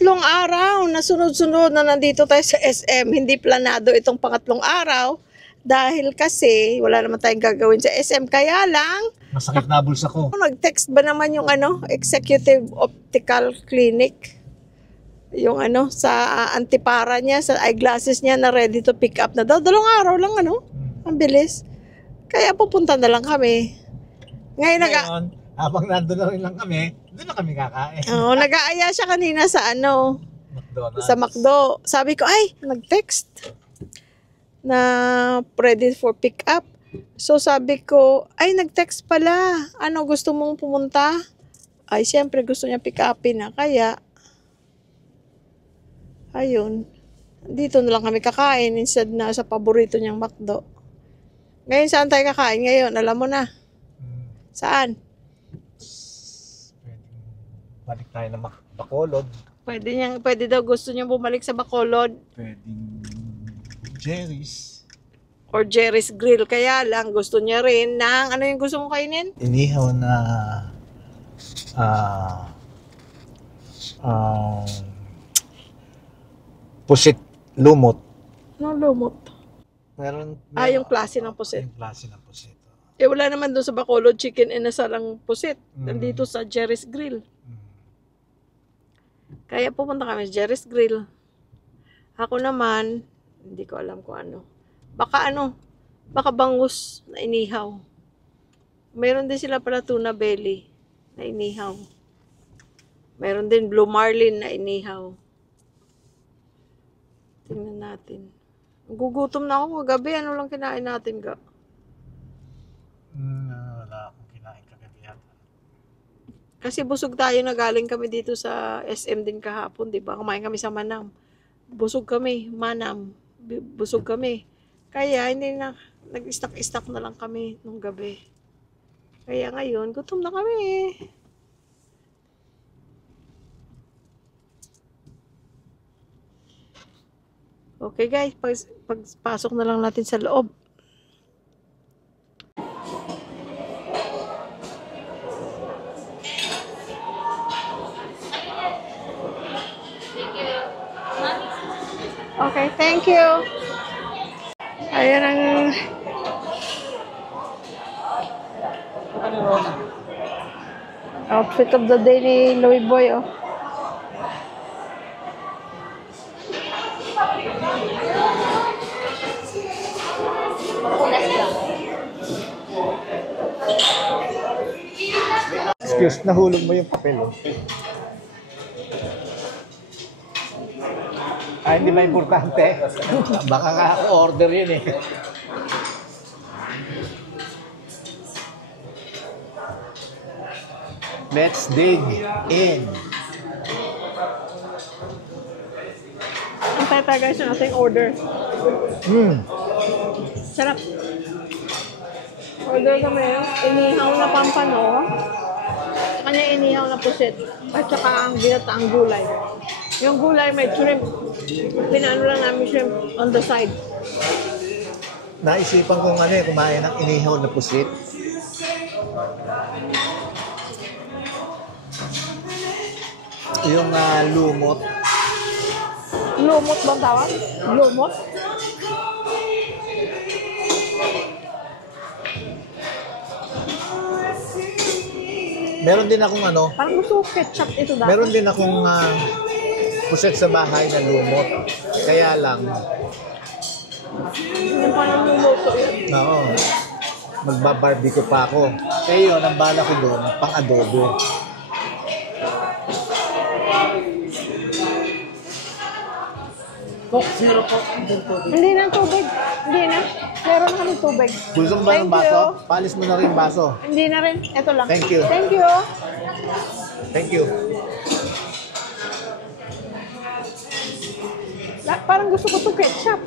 pangatlong araw na sunod-sunod na nandito tayo sa SM. Hindi planado itong pangatlong araw dahil kasi wala naman tayong gagawin sa SM. Kaya lang, masakit na bulsa ko. Nag-text ba naman yung Executive Optical Clinic? Yung sa antipara niya, sa eyeglasses niya na ready to pick up na daw. 2 araw lang ang bilis. Kaya pupunta na lang kami. Ngayon habang nandun na rin lang kami, doon na kami kakain. Oo, nag-aaya siya kanina sa McDonald's. Sa McDo. Sabi ko, ay, nag-text na ready for pick up. So sabi ko, ay, nag-text pala. Ano, gusto mong pumunta? Ay, siyempre gusto niya pick upin na. Kaya, ayun. Dito na lang kami kakain instead na sa paborito niyang McDo. Ngayon, saan tayo kakain ngayon? Alam mo na. Saan? Balik tayo ng Bacolod. Pwede daw gusto niya bumalik sa Bacolod. Pwedeng Jerry's. Or Jerry's Grill. Kaya lang, gusto niya rin ng, ano yung gusto mong kainin? Inihaw na pusit lumot. Ano lumot? Meron yung klase ng pusit. Yung klase ng pusit. Wala naman doon sa Bacolod chicken and nasalang pusit. Nandito sa Jerry's Grill. Kaya pupunta kami sa Jerry's Grill. Ako naman, hindi ko alam kung ano. Baka bangus na inihaw. Meron din sila pala tuna belly na inihaw. Meron din blue marlin na inihaw. Tingnan natin. Gugutom na ako kagabi. Ano lang kinain natin, ga? Wala akong kinain kagabi yata. Kasi busog tayo na galing kami dito sa SM din kahapon, di ba? Kumain kami sa Manam. Busog kami, Manam. Busog kami. Kaya hindi na, nag-stock na lang kami nung gabi. Kaya ngayon, gutom na kami. Okay guys, pagpasok na lang natin sa loob. Okay, thank you. Ayan ang outfit of the day ni Louie Boy, oh. Excuse, nahulog mo yung papel, oh. Hindi ba importante? Baka nga order yun, eh. Let's dig in. Ang tayo guys ng ating order. Sarap. Order kami, inihaw na pampano, kanya inihaw na pusit, at saka ang ginataang gulay. Yung gulay may shrimp. Pinaano lang namin shrimp on the side. Naisipan kong kumain ng inihaw na pusit. Yung lumot. Lumot bang tawag? Lumot? Meron din akong parang gusto ko ketchup ito dati. meron din akong puset sa bahay na lumot. Kaya lang, Hindi pa nang luluto yun. oo, magba-barbecue pa ako. Kaya yun, ang bala ko doon, pang-adobo. Coke, zero po. Hindi na tubig. Hindi na. Meron kami tubig. Gusto mo ba ng Thank baso? you. Palis mo na rin yung baso. Hindi na rin. Ito lang. Thank you. Thank you. Thank you. Parang gusto ko ito ketchup.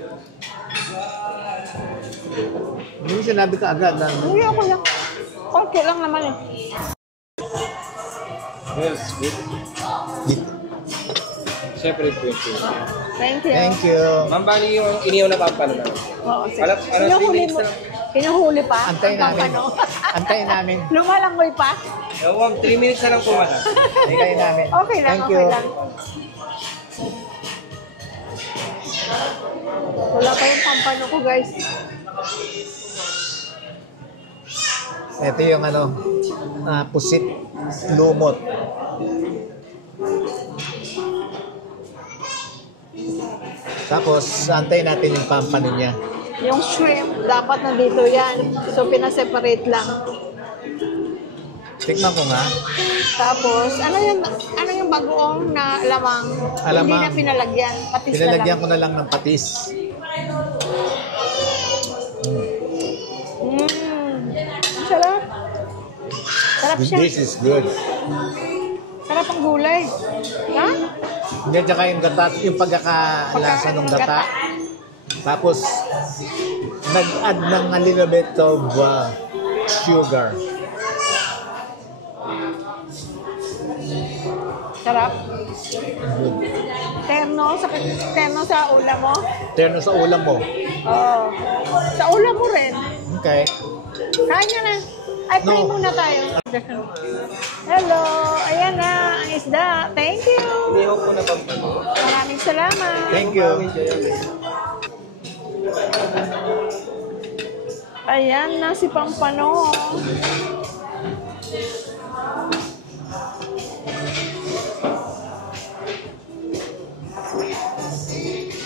Hindi mo sinabi ka agad na Hindi ako lang. Okay lang naman eh. Yes, good. Siyempre, 20. Thank you. Thank you. Ma'am, bali yung iniyaw na pampano na. Oo, sige. Alas 3 minutes na. Kinuhuli pa? Antayin Ang namin. pampano. Antayin namin. Lumalangoy pa? Ma'am, 3 minutes na lang po, madam. Antayin namin. Okay lang, Thank okay you. lang. Wala pa yung pampano ko, guys. Ito yung ano, pusit lumot. Tapos, antayin natin yung pampano niya. Yung shrimp, dapat nandito yan. So, pinaseparate lang. Tikman ko nga. Tapos, ano yung bagoong na alamang? Alamang. Hindi na pinalagyan. Patis Pinalagyan na ko na lang ng patis. lang. Sarap. Sarap siya. This is good. Sarap ang gulay. Ha? Hindi, tsaka yung gata, yung pagkakalasa ng gata. Tapos, nag-add ng a little bit of sugar. Sarap. Good. Terno sa ulam mo? Terno sa ulam mo. Oo. Sa ulam mo rin. Okay. Kain na na. Ay, pray No. muna tayo. Hello. Ayan na, ang isda. Thank you. Inihaw ko na pampano. Maraming salamat. Thank you. Ayan na si Pampano.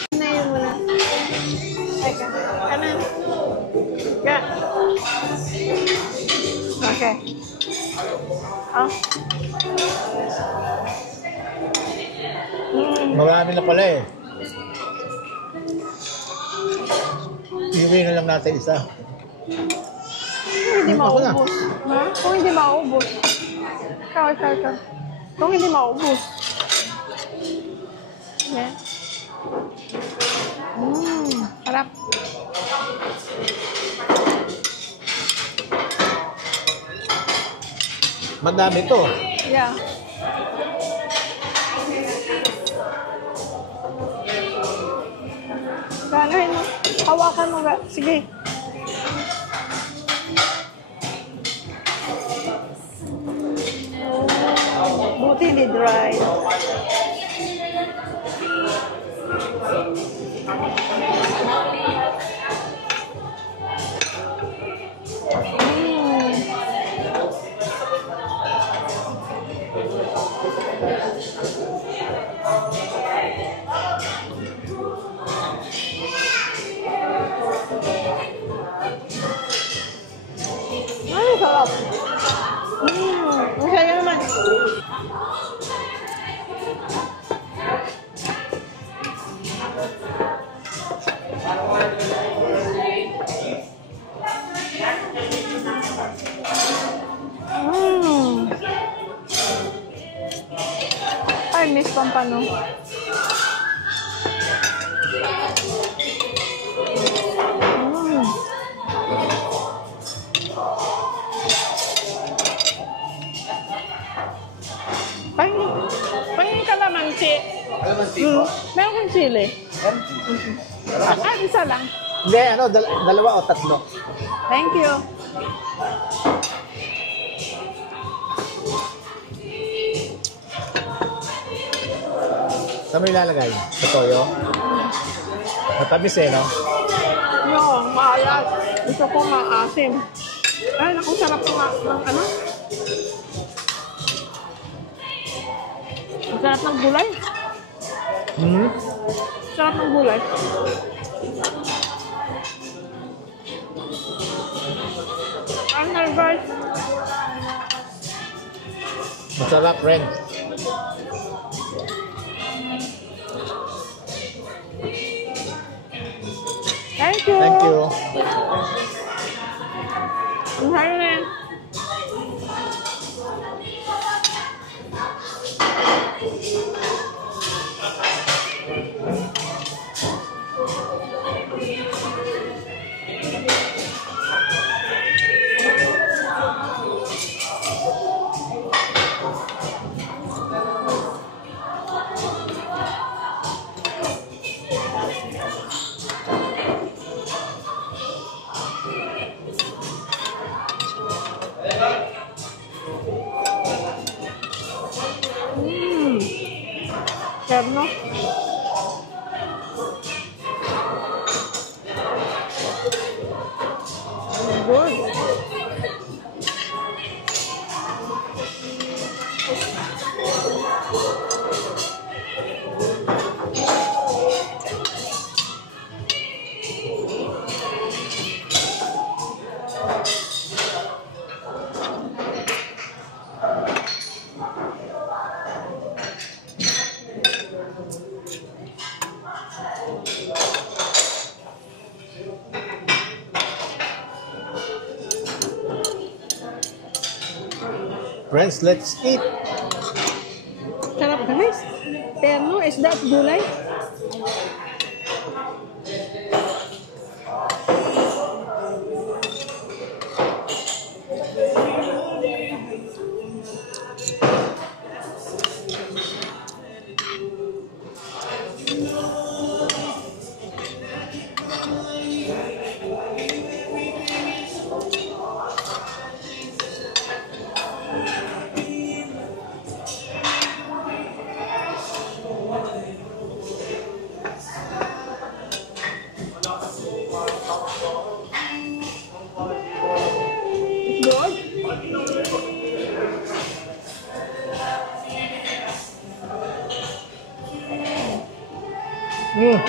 Ano yun muna? Teka. Ano? Ka. Okay. Ah. Marami na pala eh. Iuwi na lang natin isa. Kung hindi Ako na. maubos. Ha? Kung hindi maubos. Ikaw. Kung hindi maubos. Yan. Harap. Madami to. Yeah. Gano'n mo. Hawakan mo. Sige. Buti hindi dry. Ay, sarap. Masaya naman. Ay, miss Pampano. Pangin kalamansi. Kalamansi po? Meron kong sili. Isa lang. Hindi, ano, dalawa o tatlo. Thank you. Saan mo ilalagay? Sa toyo? Matamis eh, no? No, maalat. Gusto ko maasim. Ay, naku, sarap ko ng ano? Ang sarap ng gulay. Sarap ng gulay. Ano, guys? Masarap rin. Thank you. Thank you. Ang sayo na yan. Terno. Good. Friends, let's eat. Sarap guys. Terno, isda at gulay. Good. Mm.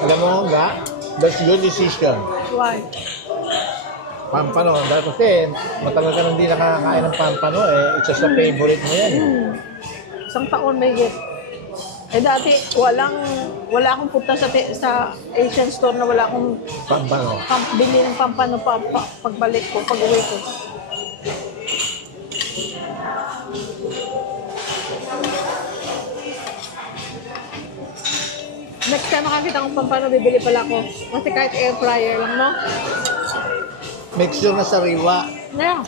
Alam mo nga, that's good decision. Why? Pampano, dahil kasi matagal ka nang hindi nakakain ng pampano eh. It's just a favorite mo yan. Isang taon may get. Eh dati, wala akong punta sa Asian store na wala akong Pampano. bili ng pampano pagbalik ko, pag-uwi ko. Next time makakita kong pampano, bibili pala ako. Kasi kahit air fryer lang, no? Make sure na sariwa. Yeah.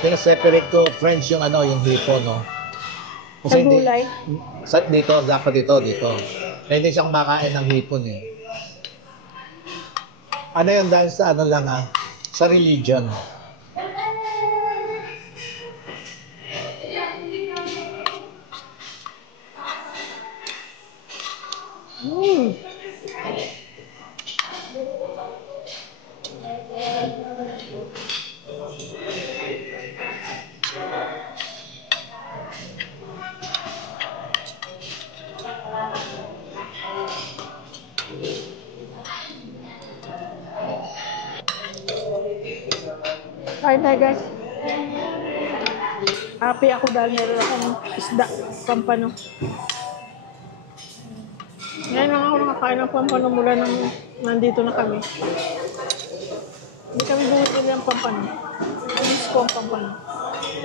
Pina-separate ko, friends, yung ano, yung hipo, no? Sa gulay? Dito, dapat dito. Hindi siyang makain ng hipon eh. Ano yun dahil sa ano lang sa religion. Mm. Kain tayo guys. Happy ako dahil meron akong isda, pampano. Ngayon lang ako nakakain ng pampano mula nang nandito na kami. Hindi kami bumili ng pampano. Miss ko ang pampano.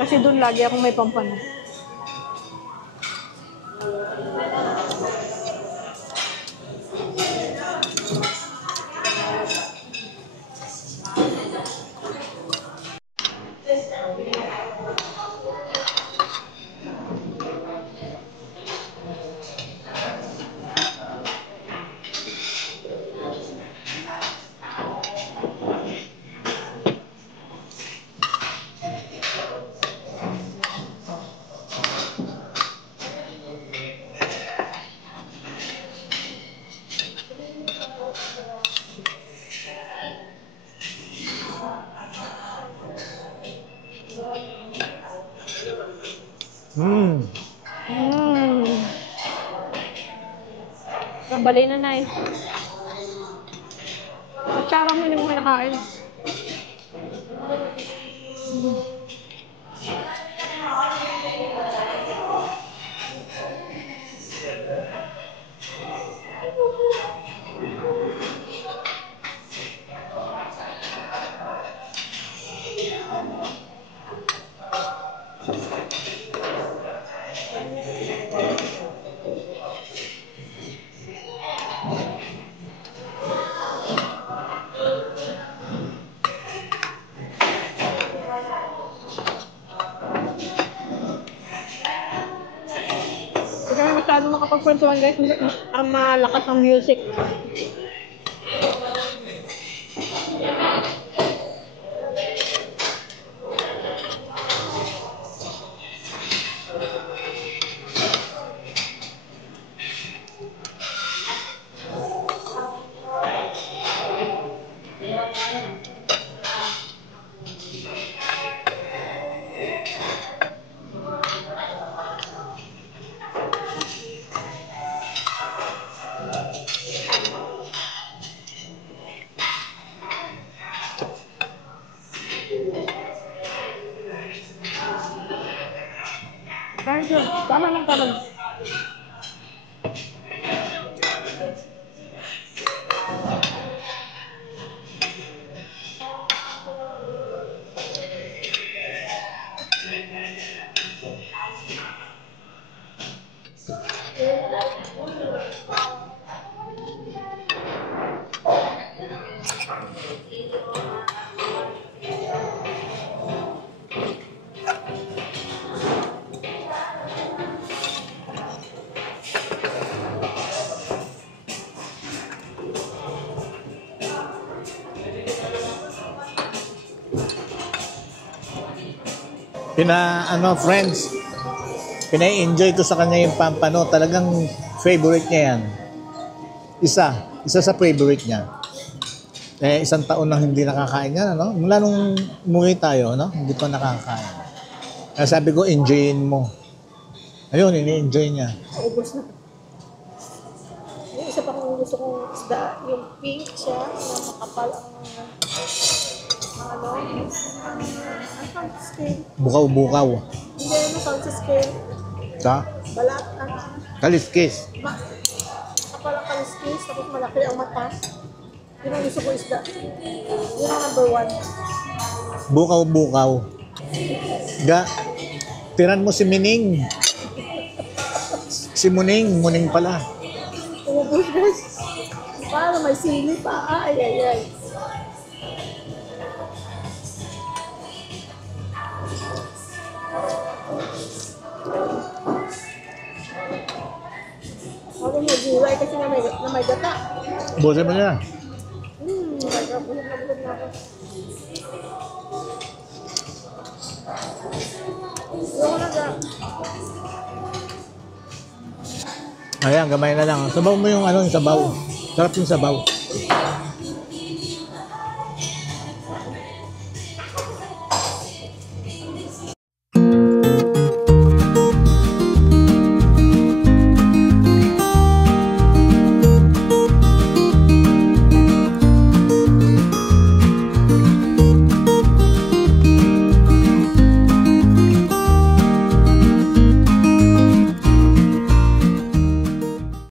Kasi doon lagi akong may pampano. Hmm. Bali na na eh. Kutsara mo hindi mo kinakain. kwentuhan guys, ang malakas ng music. Thank you. Tama lang, tama lang. Friends, pina-enjoy ko sa kanya yung pampano. Talagang favorite niya yan. Isa sa favorite niya. Isang taon nang hindi nakakain yan, ano? Mula nung umuwi tayo, no? Hindi pa nakakain. Kaya sabi ko, enjoyin mo. Ayun, ini-enjoy niya. Ubus na. Yung isa pa kong gusto kong isda, yung pink siya, na makapal ang ano sa scale. Bukaw-bukaw. Hindi, ano sa scale. Sa? Balat, Kaliskis. makapal ang kaliskis, tapos malaki ang mata. Yun ang gusto ko isda. Yun ang number 1. Bukaw-bukaw. Tiran mo si Mining. Si Muning pala. Ubus guys. Para may sili pa. Ay. Ako mag-iway kasi na may gata. Busin mo niya. Busog na ako. Ayoko na ga. Ayan, gamay na lang. Sabaw mo yung yung sabaw. Sarap yung sabaw.